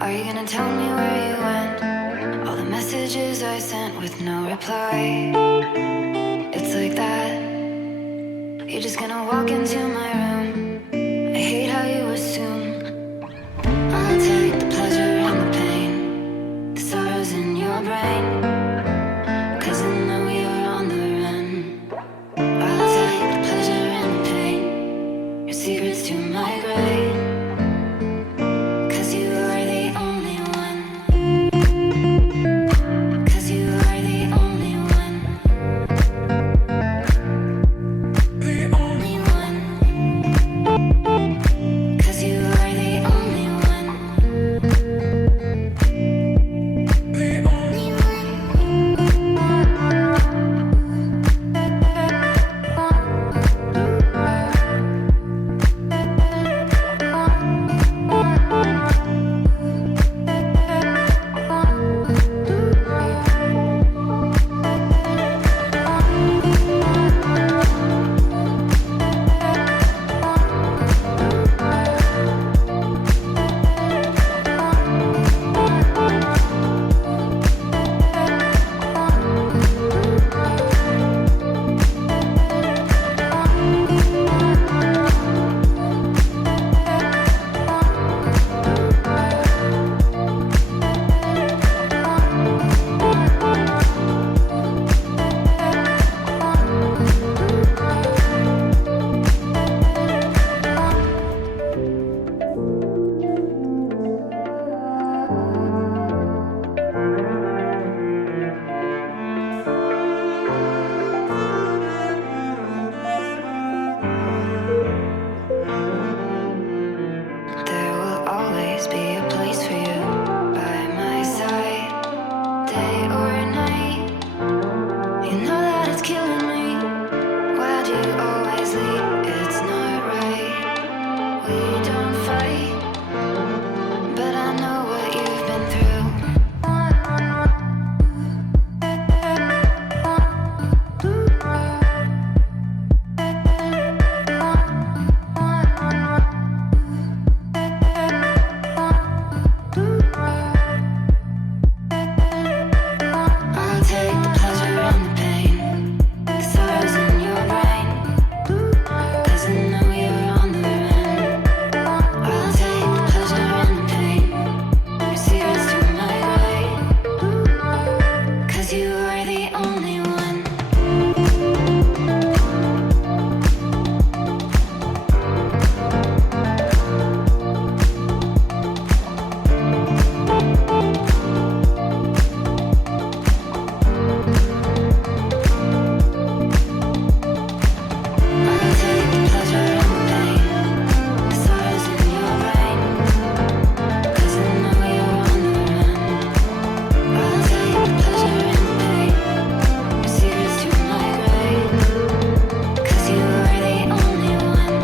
Are you gonna tell me where you went? All the messages I sent with no reply. It's like that. You're just gonna walk into my room. I hate how you assume I'll take the pleasure and the pain, the sorrows in your brain. 'Cause I know you're on the run. I'll take the pleasure and the pain, your secrets to my grave. 'Cause you are the only one. 'Cause you are the only one. The only one. 'Cause you are the only one. The only There will always be a place for you by my side, day or night. You know that it's killing me. Why do you always leave? It's not right. We don't fight, but I know what you've been through. I'll take the pleasure and the pain, the sorrows in your brain. 'Cause I know you're on the run. I'll take the pleasure and the pain, your secrets to my grave. 'Cause you are the only one. I'll take the pleasure and the pain, the sorrows in your brain. 'Cause I know you're on the run. I'll take the pleasure and the pain, your secrets to my grave. 'Cause you are the only one.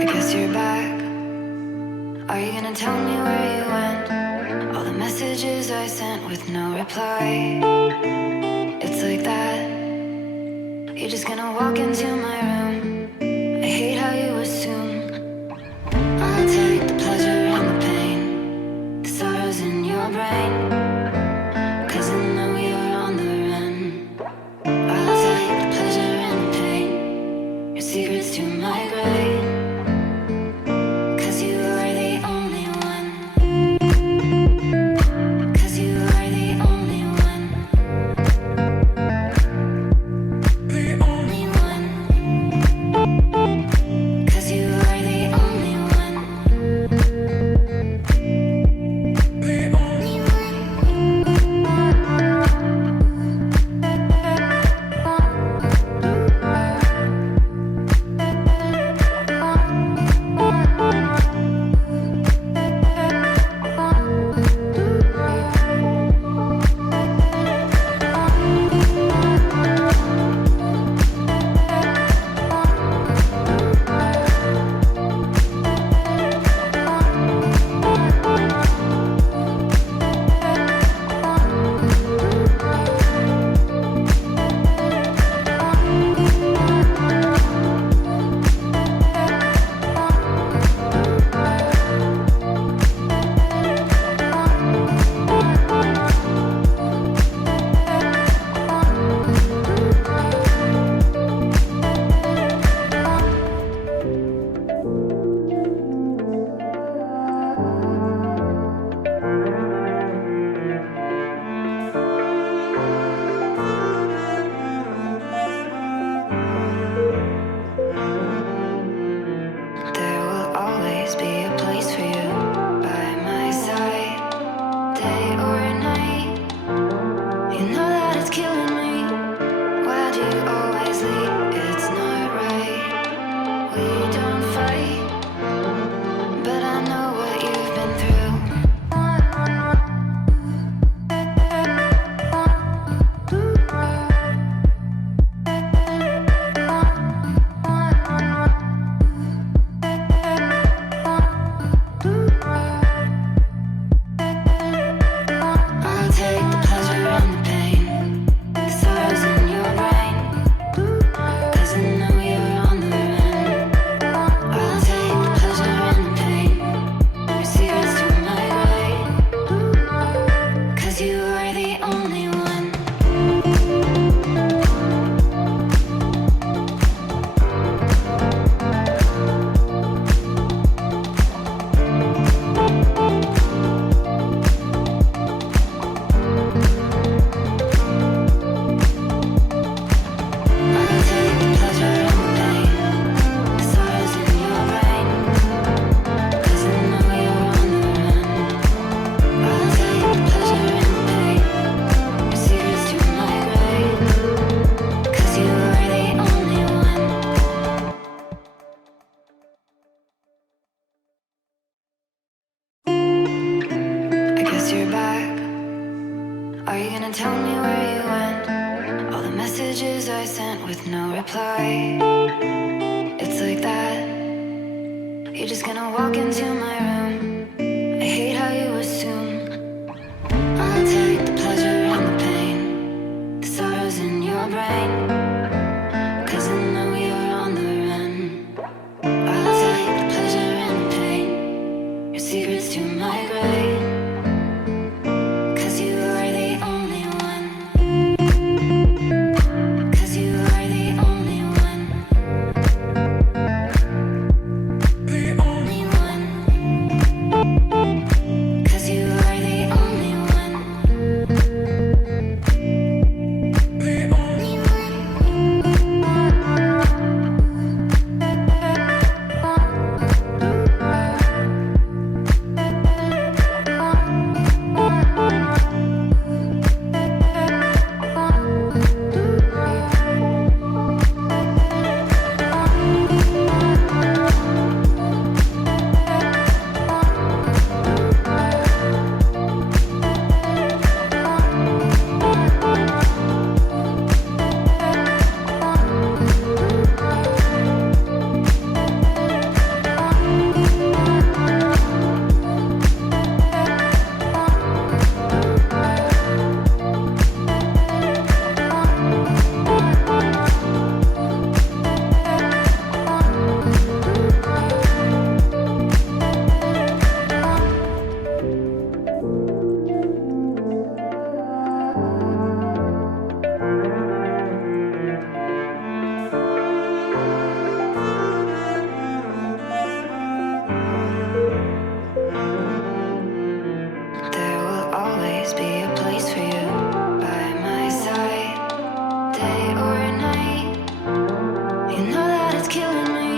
I guess you're back. Are you gonna tell me where you went? All the messages I sent with no reply. It's like that. You're just gonna walk into my room. I hate how you assume I'll take the pleasure and the pain, the sorrows in your brain. 'Cause I know you're on the run. I'll take the pleasure and the pain, your secrets to my grave. 'Cause you are the only one. 'Cause you are the only one. The only one. 'Cause you are the only one. The only one. I sent with no reply. It's like that. You're just gonna walk into my room. I hate how you assume I'll take the pleasure and the pain, the sorrows in your brain, 'cause I know you're on the run. I'll take the pleasure and the pain, your secrets to my grave, 'cause you are the only one. 'Cause you are the only one. The only one. 'Cause you are the only one. The only one. There will always be a place for you by my side, day or night. You know that it's killing me.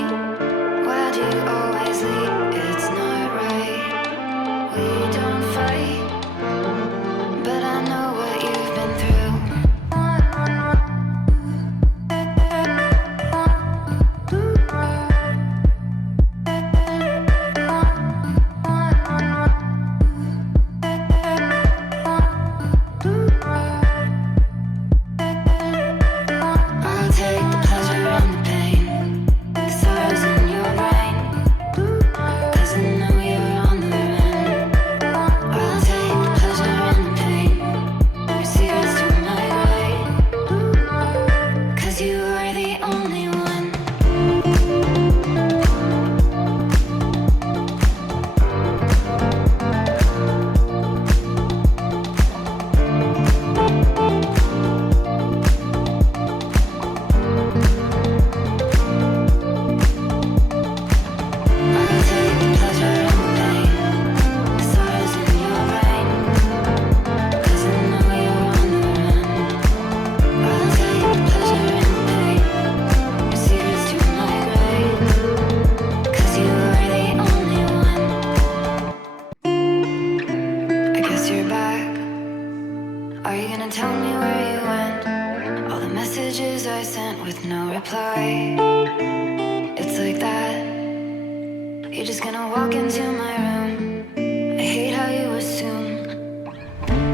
Why do you always leave? It's not right. We don't fight, but I know what you've been through. I'll take the pleasure and the pain, the sorrows in your brain, 'cause I know you're on the run. I'll take the pleasure and the pain, your secrets to my grave, 'cause you are the only one. I'll take the pleasure and the pain, the sorrows in your brain, 'cause I know you're on the run. I'll take the pleasure and the pain, your secrets to my grave, 'cause you are the only one. I guess you're back. Are you gonna tell me where you went? All the messages I sent with no reply. It's like that. You're just gonna walk into my room. I hate how you assume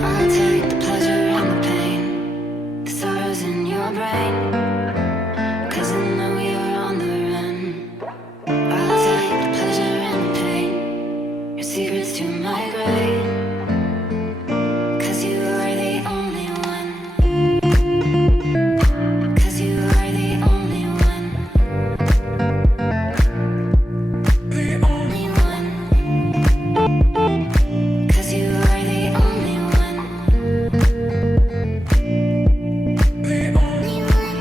I'll take the pleasure and the pain, the sorrows in your brain, 'cause I know you're on the run. I'll take the pleasure and the pain, your secrets to my grave, 'cause you are the only one. 'Cause you are the only one. The only one. 'Cause you are the only one. The only one.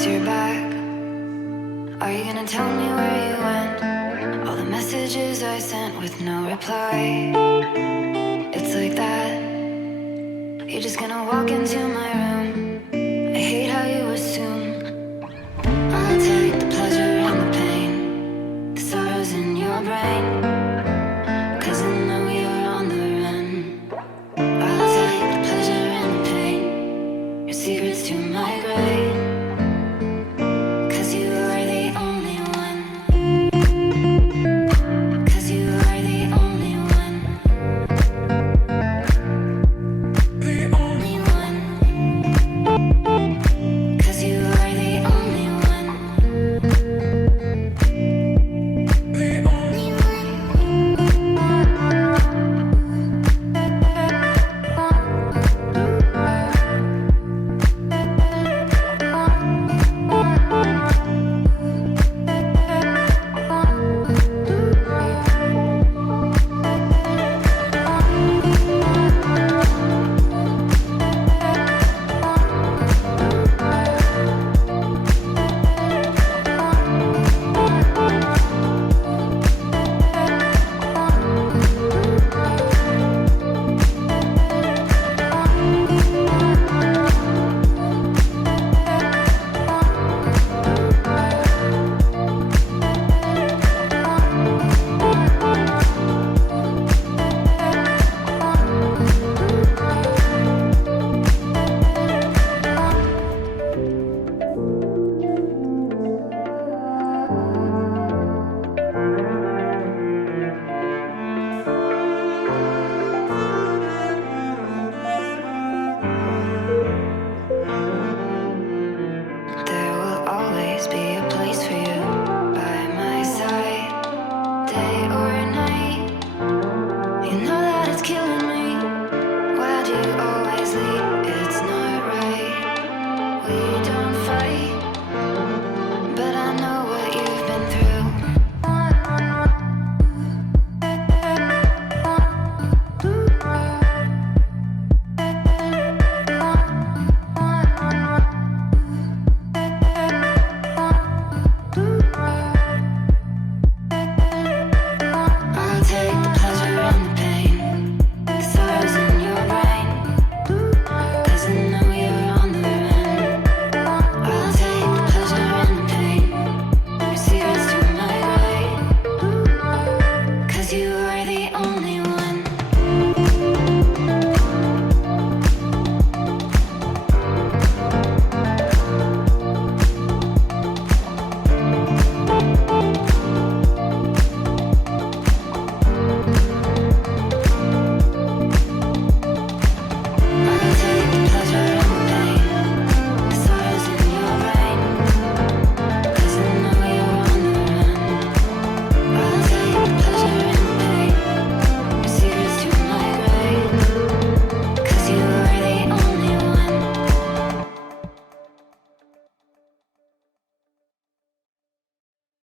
guess you're back. Are you gonna tell me where you went? All the messages I sent with no reply. It's like that. You're just gonna walk into my